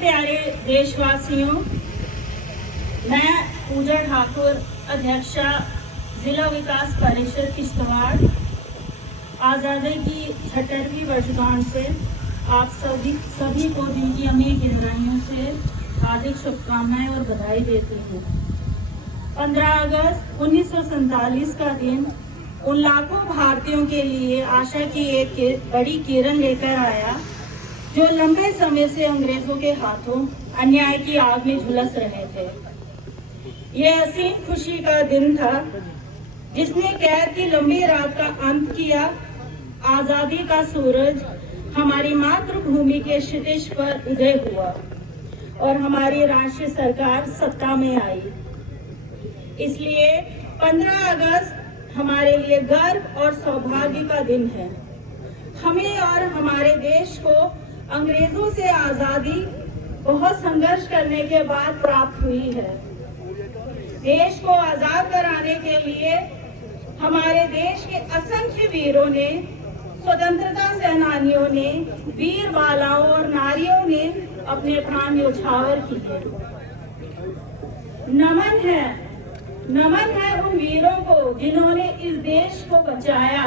प्यारे देशवासियों, मैं पूजा ठाकुर, अध्यक्षा जिला विकास परिषद किश्तवाड़, आज़ादी की 76वीं वर्षगांठ से आप सभी को दिन की अमीर गहराइयों से हार्दिक शुभकामनाएं और बधाई देती हूँ। 15 अगस्त 1947 का दिन उन लाखों भारतीयों के लिए आशा की एक बड़ी किरण लेकर आया जो लंबे समय से अंग्रेजों के हाथों अन्याय की आग में झुलस रहे थे। यह असीम खुशी का दिन था जिसने कैद की लंबी रात का अंत किया। आजादी का सूरज हमारी मातृभूमि के क्षितिज पर उदय हुआ और हमारी राष्ट्रीय सरकार सत्ता में आई। इसलिए 15 अगस्त हमारे लिए गर्व और सौभाग्य का दिन है। हमें और हमारे देश को अंग्रेजों से आजादी बहुत संघर्ष करने के बाद प्राप्त हुई है। देश को आजाद कराने के लिए हमारे देश के असंख्य वीरों ने, स्वतंत्रता सेनानियों ने, वीर बालाओं और नारियों ने अपने प्राण न्यौछावर किए। नमन है उन वीरों को जिन्होंने इस देश को बचाया,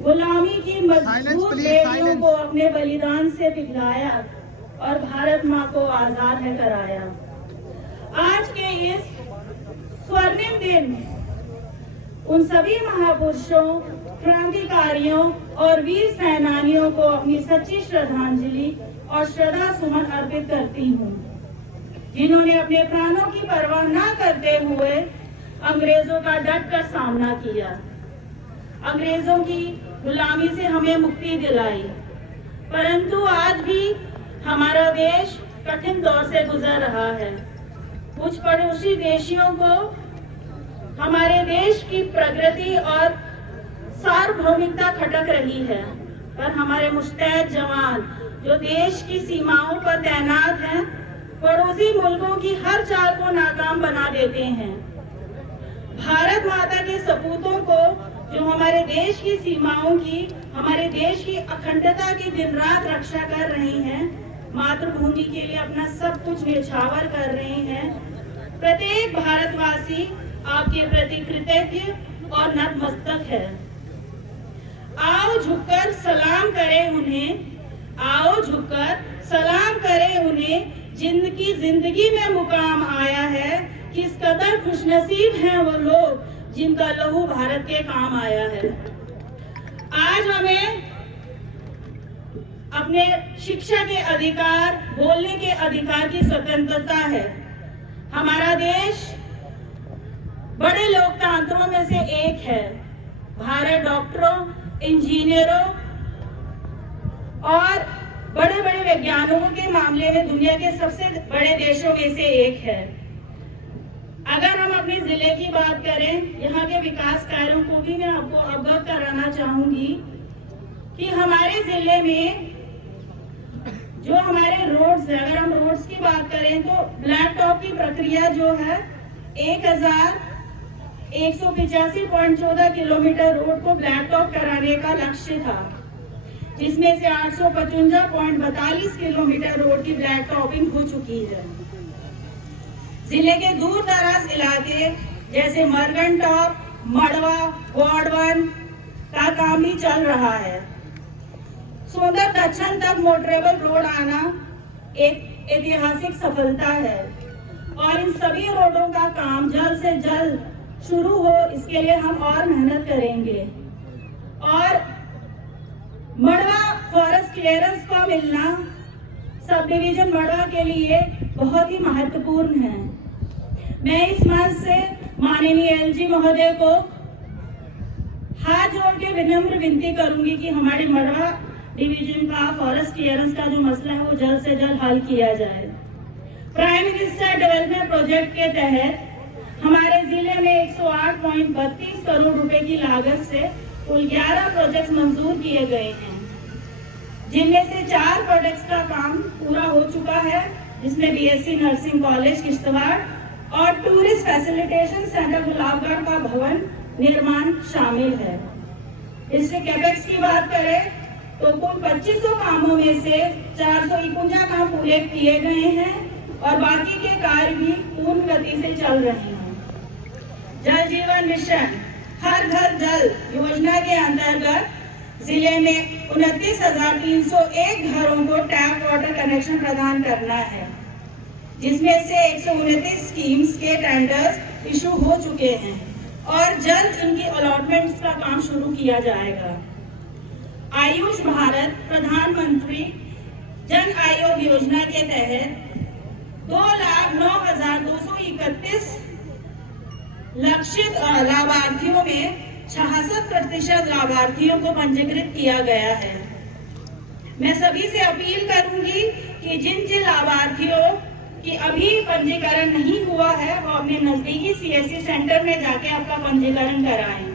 गुलामी की मजबूत बेड़ियों को अपने बलिदान से पिघलाया और भारत माँ को आजाद है कराया। आज के इस स्वर्णिम दिन उन सभी महापुरुषों, क्रांतिकारियों और वीर सेनानियों को अपनी सच्ची श्रद्धांजलि और श्रद्धा सुमन अर्पित करती हूँ, जिन्होंने अपने प्राणों की परवाह न करते हुए अंग्रेजों का डट कर सामना किया, अंग्रेजों की गुलामी से हमें मुक्ति दिलाई। परंतु आज भी हमारा देश कठिन दौर से गुजर रहा है। कुछ पड़ोसी देशियों को हमारे देश की प्रगति और सार्वभौमिकता खटक रही है, पर हमारे मुस्तैद जवान जो देश की सीमाओं पर तैनात हैं, पड़ोसी मुल्कों की हर चाल को नाकाम बना देते हैं। भारत माता के सपूतों को जो हमारे देश की सीमाओं की, हमारे देश की अखंडता की दिन रात रक्षा कर रही हैं, मातृभूमि के लिए अपना सब कुछ न्यौछावर कर रहे हैं, प्रत्येक भारतवासी आपके प्रति कृतज्ञ और नतमस्तक है। आओ झुककर सलाम करें उन्हें, आओ झुककर सलाम करें उन्हें, जिनकी जिंदगी में मुकाम आया है। किस कदर खुशनसीब हैं वो लोग जिनका लहू भारत के काम आया है। आज हमें अपने शिक्षा के अधिकार, बोलने के अधिकार की स्वतंत्रता है। हमारा देश बड़े लोकतंत्रों में से एक है। भारत डॉक्टरों, इंजीनियरों और बड़े बड़े वैज्ञानिकों के मामले में दुनिया के सबसे बड़े देशों में से एक है। अगर हम अपने जिले की बात करें, यहाँ के विकास कार्यों को भी मैं आपको अवगत कराना चाहूंगी कि हमारे जिले में जो हमारे रोड्स है, अगर हम रोड्स की बात करें तो ब्लैक टॉप की प्रक्रिया जो है 1185.14 किलोमीटर रोड को ब्लैक टॉप कराने का लक्ष्य था, जिसमें से 855.42 किलोमीटर रोड की ब्लैक टॉपिंग हो चुकी है। जिले के दूर दराज इलाके जैसे मरगन टॉप, मड़वा, वार्ड 1 का काम भी चल रहा है। सोंदर दक्षिण तक मोटरेबल रोड आना एक ऐतिहासिक सफलता है और इन सभी रोडों का काम जल्द से जल्द शुरू हो, इसके लिए हम और मेहनत करेंगे। और मड़वा फॉरेस्ट क्लियरेंस का मिलना सब डिवीजन मड़वा के लिए बहुत ही महत्वपूर्ण है। मैं इस मंच से माननीय एलजी महोदय को हाथ जोड़ के विनम्र विनती करूंगी कि हमारे मड़वा डिवीजन का फॉरेस्ट क्लियरेंस का जो मसला है वो जल्द से जल्द हल किया जाए। प्राइम मिनिस्टर डेवलपमेंट प्रोजेक्ट के तहत हमारे जिले में 108.32 करोड़ रुपए की लागत से कुल 11 प्रोजेक्ट मंजूर किए गए हैं, जिनमें से 4 प्रोजेक्ट्स का काम पूरा हो चुका है, जिसमें बीएससी नर्सिंग कॉलेज किश्तवाड़ और टूरिस्ट फैसिलिटेशन सेंटर गुलाबगढ़ का भवन निर्माण शामिल है। डिस्ट्रिक्ट कैपेक्स की बात करें तो कुल 2500 कामों में से 451 काम पूरे किए गए हैं और बाकी के कार्य भी पूर्ण गति से चल रहे हैं। जल जीवन मिशन हर घर जल योजना के अंतर्गत जिले में 29,301 घरों को टैप वाटर कनेक्शन प्रदान करना है, जिसमें से 129 स्कीम्स के टेंडर्स इशू हो चुके हैं और जल्द इनकी अलॉटमेंट का काम शुरू किया जाएगा। आयुष भारत प्रधानमंत्री जन आरोग्य योजना के तहत 2,09,231 लक्षित लाभार्थियों में 66% लाभार्थियों को पंजीकृत किया गया है। मैं सभी से अपील करूंगी कि जिन लाभार्थियों की अभी पंजीकरण नहीं हुआ है वो अपने नजदीकी CSC सेंटर में जाके आपका पंजीकरण कराएं।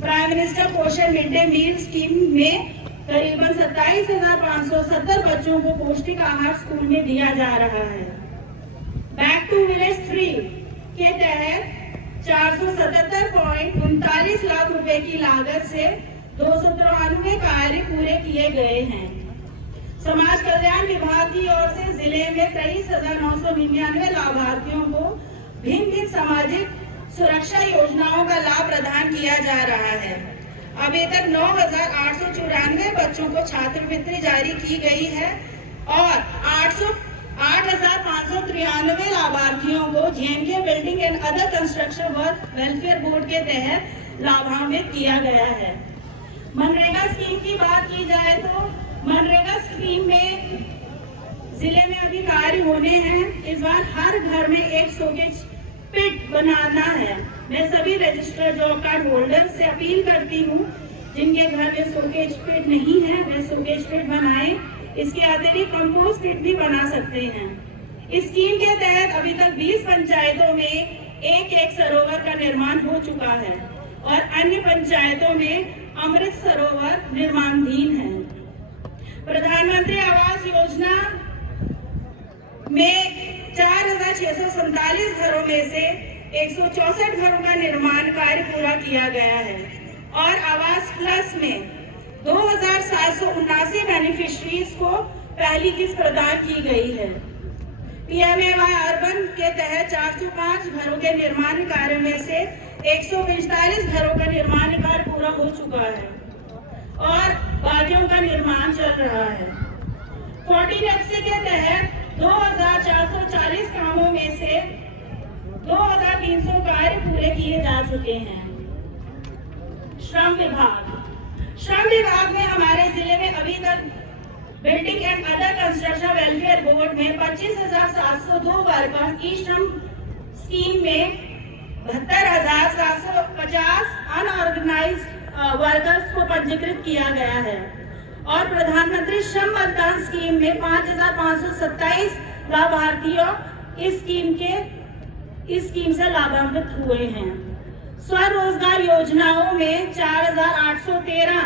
प्राइम मिनिस्टर पोषण मिड डे मील स्कीम में करीबन 27,570 बच्चों को पौष्टिक आहार स्कूल में दिया जा रहा है। बैक टू विलेज 3 के तहत 477.39 लाख रुपए की लागत से 293 कार्य पूरे किए गए हैं। समाज कल्याण विभाग की ओर से जिले में 23,999 लाभार्थियों को भिन्न भिन्न सामाजिक सुरक्षा योजनाओं का लाभ प्रदान किया जा रहा है। अभी तक 9,894 बच्चों को छात्रवृत्ति जारी की गई है और 8,593 लाभार्थियों को JNK building and other construction work welfare board के तहत लाभान्वित किया गया है। मनरेगा स्कीम की बात की जाए तो मनरेगा स्कीम में जिले में अभी कार्य होने हैं। इस बार हर घर में एक शोकेज पिट बनाना है। मैं सभी रजिस्टर्ड जॉब कार्ड होल्डर से अपील करती हूँ जिनके घर में शोकेज पिट नहीं है वे शोकेज पिट बनाएं। इसके अतिरिक्त कंपोस्ट पिट भी बना सकते हैं। इस स्कीम के तहत अभी तक 20 पंचायतों में एक सरोवर का निर्माण हो चुका है और अन्य पंचायतों में अमृत सरोवर निर्माणाधीन है। प्रधानमंत्री आवास योजना में 4,647 घरों में से 164 घरों का निर्माण कार्य पूरा किया गया है और आवास प्लस में 2,779 बेनिफिशरीज को पहली किस्त प्रदान की गई है। PMAY अर्बन के तहत 405 घरों के निर्माण कार्य में से 145 घरों का निर्माण कार्य पूरा हो चुका है और बाकियों का निर्माण चल रहा है। 14FC के तहत 2,440 कामों में से 2,300 कार्य पूरे किए जा चुके हैं। श्रम विभाग में हमारे जिले में अभी तक building and other construction welfare board में 25,702 वर्कर्स ई श्रम स्कीम में 72,750 अनऑर्गेनाइज्ड वर्कर्स को पंजीकृत किया गया है और प्रधानमंत्री श्रम मतदान स्कीम में 5,527 लाभार्थियों इस स्कीम से लाभान्वित हुए हैं। स्वरोजगार योजनाओं में 4,813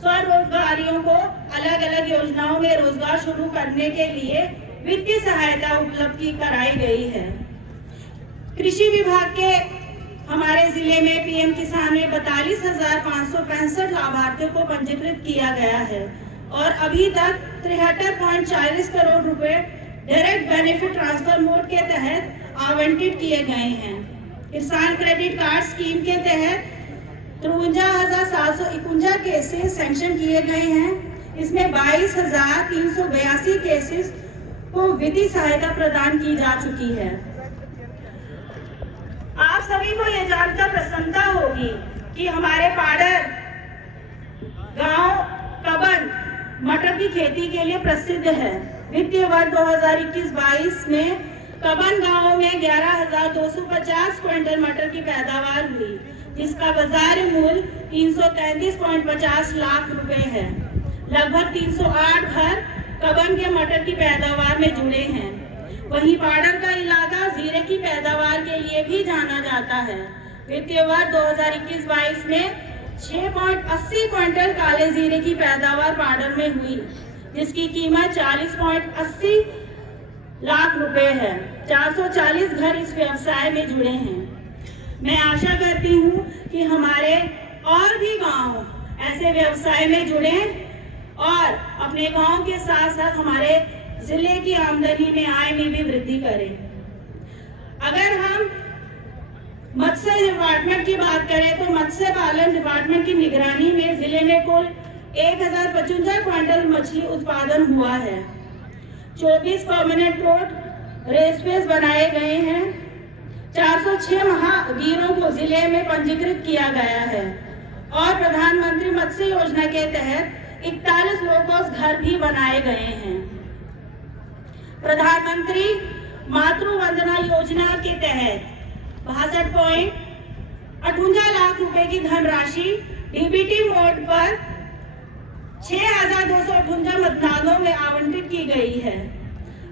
स्वरोजगारियों को अलग अलग योजनाओं में रोजगार शुरू करने के लिए वित्तीय सहायता उपलब्ध कराई गई है। कृषि विभाग के हमारे जिले में PM किसान में 42,565 लाभार्थियों को पंजीकृत किया गया है और अभी तक 73.40 करोड़ रुपए डायरेक्ट बेनिफिट ट्रांसफर मोड के तहत आवंटित किए गए हैं। किसान क्रेडिट कार्ड स्कीम के तहत 53,751 केसेस सैंक्शन किए गए हैं। इसमें 22,382 केसेस को वित्तीय सहायता प्रदान की जा चुकी है। आप सभी को यह जानकर प्रसन्नता होगी कि हमारे पाडर गांव कबन मटर की खेती के लिए प्रसिद्ध है। वित्तीय वर्ष 2021-22 में कबन गांव में 11,250 क्विंटल मटर की पैदावार हुई, जिसका बाजार मूल्य 333.50 लाख रुपए है। लगभग 308 घर कबन के मटर की पैदावार में जुड़े हैं। वहीं पाडर का इलाका जीरे की पैदावार के लिए भी जाना जाता है। वित्तीय वर्ष 2021-22 में 6.80 क्विंटल काले जीरे की पैदावार पाडर में हुई, जिसकी कीमत 40.80 लाख रुपए है। 440 घर इस व्यवसाय में जुड़े हैं। मैं आशा करती हूँ कि हमारे और भी गांव ऐसे व्यवसाय में जुड़े और अपने गांव के साथ साथ हमारे जिले की आमदनी में, आय में भी वृद्धि करें। अगर हम मत्स्य डिपार्टमेंट की बात करें तो मत्स्य पालन डिपार्टमेंट की निगरानी में जिले में कुल 1055 क्विंटल मछली उत्पादन हुआ है। 24 परमानेंट ट्रोट रेसवेज बनाए गए हैं। 406 महावीरों को जिले में पंजीकृत किया गया है और प्रधानमंत्री मत्स्य योजना के तहत 41 लो कॉस्ट घर भी बनाए गए हैं। प्रधानमंत्री मातृ वंदना योजना के तहत 62.58 लाख रुपए की धनराशि डीबीटी मोड पर 6,258 मतदानों में आवंटित की गई है।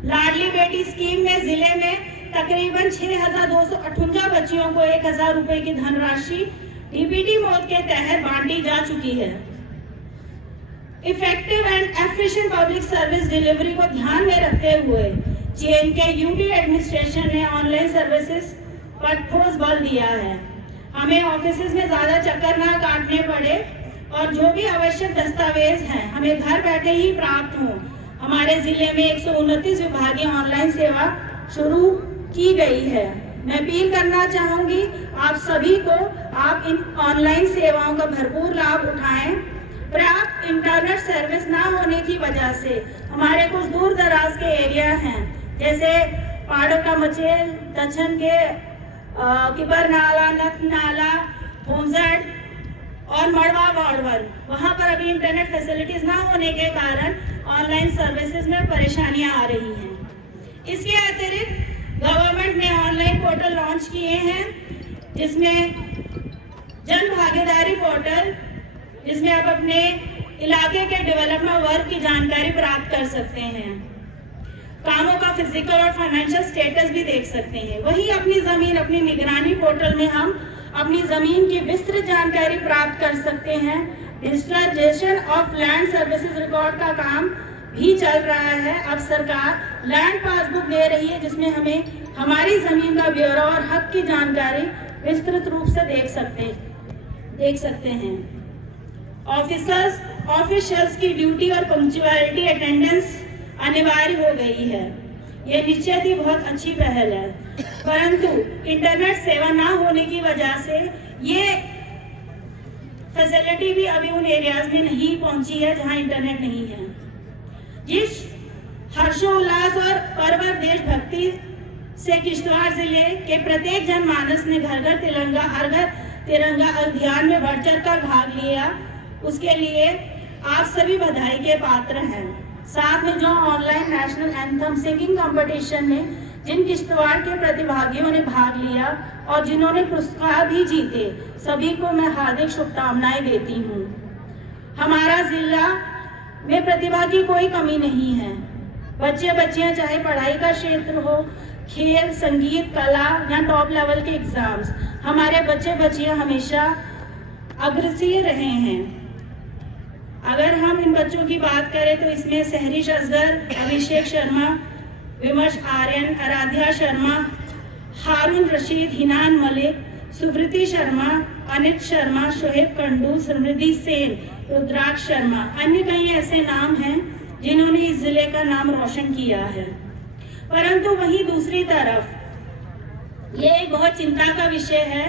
लाडली बेटी स्कीम में जिले में तकरीबन 6,258 बच्चियों को 1,000 रुपए की धनराशि डीबीटी मोड के तहत बांटी जा चुकी है। Effective and efficient public service delivery को ध्यान में रखते हुए JNK UT एडमिनिस्ट्रेशन ने ऑनलाइन सर्विसेज पर ठोस बल दिया है। हमें ऑफिसेज में ज्यादा चक्कर ना काटने पड़े और जो भी आवश्यक दस्तावेज हैं हमें घर बैठे ही प्राप्त हों। हमारे जिले में 129 विभागीय ऑनलाइन सेवा शुरू की गई है। मैं अपील करना चाहूंगी आप सभी को, आप इन ऑनलाइन सेवाओं का भरपूर लाभ उठाएं। पर्याप्त इंटरनेट सर्विस ना होने की वजह से हमारे कुछ दूर दराज के एरिया हैं, जैसे पाड़ो का मचेल, दक्षिण के किबर नाला, नथ नाला, भूंजड़ और मड़वा बॉर्डर, वहाँ पर अभी इंटरनेट फैसिलिटीज ना होने के कारण ऑनलाइन सर्विसेज में परेशानियां आ रही हैं। इसके अतिरिक्त गवर्नमेंट ने ऑनलाइन पोर्टल लॉन्च किए हैं, जिसमें जन भागीदारी पोर्टल, जिसमें आप अपने इलाके के डेवलपमेंट वर्क की जानकारी प्राप्त कर सकते हैं, कामों का फिजिकल और फाइनेंशियल स्टेटस भी देख सकते हैं। वही अपनी जमीन, अपनी निगरानी पोर्टल में हम अपनी जमीन की विस्तृत जानकारी प्राप्त कर सकते हैं। Digitalisation of land services record का काम भी चल रहा है। अब सरकार लैंड पासबुक दे रही है, जिसमें हमें हमारी जमीन का ब्यौरा और हक की जानकारी विस्तृत रूप से देख सकते हैं। ऑफिशियल्स की ड्यूटी और पंक्चुअलिटी अटेंडेंस अनिवार्य हो गई है। यह निश्चित ही बहुत अच्छी पहल है, परंतु इंटरनेट सेवा ना होने की वजह से ये फैसिलिटी भी अभी उन एरियाज में नहीं पहुंची है जहां इंटरनेट नहीं है। जिस हर्षोल्लास और परवर देशभक्ति से किश्तवाड़ जिले के प्रत्येक जनमानस ने घर घर तिरंगा, हर घर तिरंगा अभियान में बढ़ चढ़ कर भाग लिया, उसके लिए आप सभी बधाई के पात्र हैं। साथ में जो online national anthem singing competition में जिन किश्तवाड़ के प्रतिभागियों ने भाग लिया और जिन्होंने पुरस्कार भी जीते, सभी को मैं हार्दिक शुभकामनाएं देती हूँ। हमारा जिला में प्रतिभा की कोई कमी नहीं है। बच्चे बच्चियां चाहे पढ़ाई का क्षेत्र हो, खेल, संगीत, कला या टॉप लेवल के एग्जाम्स, हमारे बच्चे बच्चियां हमेशा अग्रसर रहे हैं। अगर हम इन बच्चों की बात करें तो इसमें सहरिश असगर, अभिषेक शर्मा, विमर्श आर्यन, आराध्या शर्मा, हारून रशीद, हिनान मलिक, सुब्रति शर्मा, अनित शर्मा, शोहेब कंडू, समृद्धि सेन, रुद्राक्ष शर्मा, अन्य कई ऐसे नाम हैं जिन्होंने इस जिले का नाम रोशन किया है। परंतु वहीं दूसरी तरफ ये एक बहुत चिंता का विषय है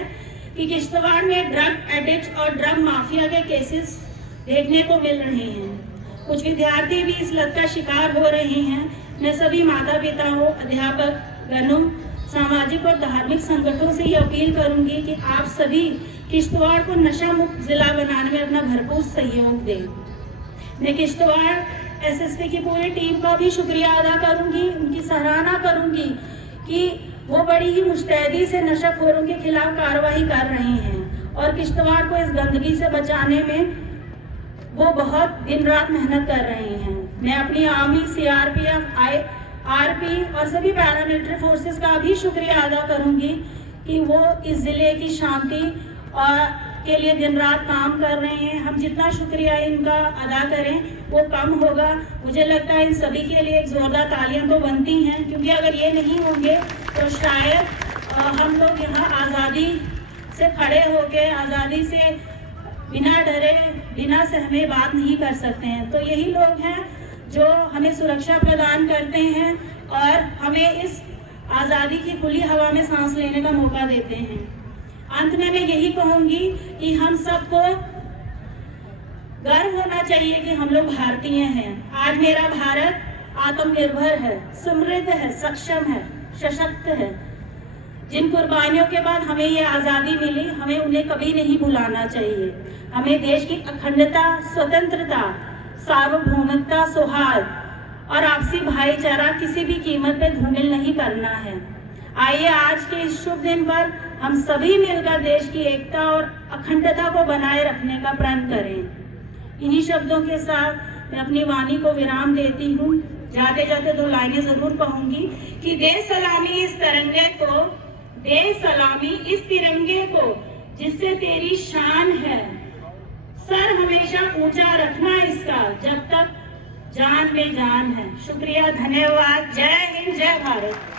कि किश्तवाड़ में ड्रग एडिक्ट और ड्रग माफिया के केसेस देखने को मिल रहे हैं। कुछ विद्यार्थी भी इस लत का शिकार हो रहे हैं। मैं सभी माता पिताओं, अध्यापक गणों, सामाजिक और धार्मिक संगठनों से ये अपील करूंगी कि आप सभी किश्तवाड़ को नशा मुक्त जिला बनाने में अपना भरपूर सहयोग दें। मैं किश्तवाड़ SSP की पूरी टीम का भी शुक्रिया अदा करूंगी, उनकी सराहना करूंगी कि वो बड़ी ही मुस्तैदी से नशाखोरों के खिलाफ कार्रवाई कर रहे हैं और किश्तवाड़ को इस गंदगी से बचाने में वो बहुत दिन रात मेहनत कर रहे हैं। मैं अपनी आर्मी, CRPF, RP और सभी पैरामिलिट्री फोर्सेस का भी शुक्रिया अदा करूंगी कि वो इस जिले की शांति और के लिए दिन रात काम कर रहे हैं। हम जितना शुक्रिया इनका अदा करें वो कम होगा। मुझे लगता है इन सभी के लिए एक जोरदार तालियां तो बनती हैं, क्योंकि अगर ये नहीं होंगे तो शायद हम लोग यहाँ आज़ादी से खड़े होके, आज़ादी से बिना डरे बिना सहमे बात नहीं कर सकते हैं। तो यही लोग हैं जो हमें सुरक्षा प्रदान करते हैं और हमें इस आज़ादी की खुली हवा में सांस लेने का मौका देते हैं। अंत में मैं यही कहूंगी कि हम सबको गर्व होना चाहिए कि हम लोग भारतीय हैं। आज मेरा भारत आत्मनिर्भर है, समृद्ध है, सक्षम है, सशक्त है। जिन कुर्बानियों के बाद हमें ये आज़ादी मिली, हमें उन्हें कभी नहीं भुलाना चाहिए। हमें देश की अखंडता, स्वतंत्रता, सार्वभौमिकता, सौहार्द और आपसी भाईचारा किसी भी कीमत पे धूमिल नहीं करना है। आइए आज के इस शुभ दिन पर हम सभी मिलकर देश की एकता और अखंडता को बनाए रखने का प्रण करें। इन्हीं शब्दों के साथ मैं अपनी वाणी को विराम देती हूँ। जाते जाते 2 लाइनें जरूर कहूंगी कि दे सलामी इस तिरंगे को, दे सलामी इस तिरंगे को जिससे तेरी शान है। सर हमेशा ऊंचा रखना इसका जब तक जान में जान है। शुक्रिया, धन्यवाद। जय हिंद, जय भारत।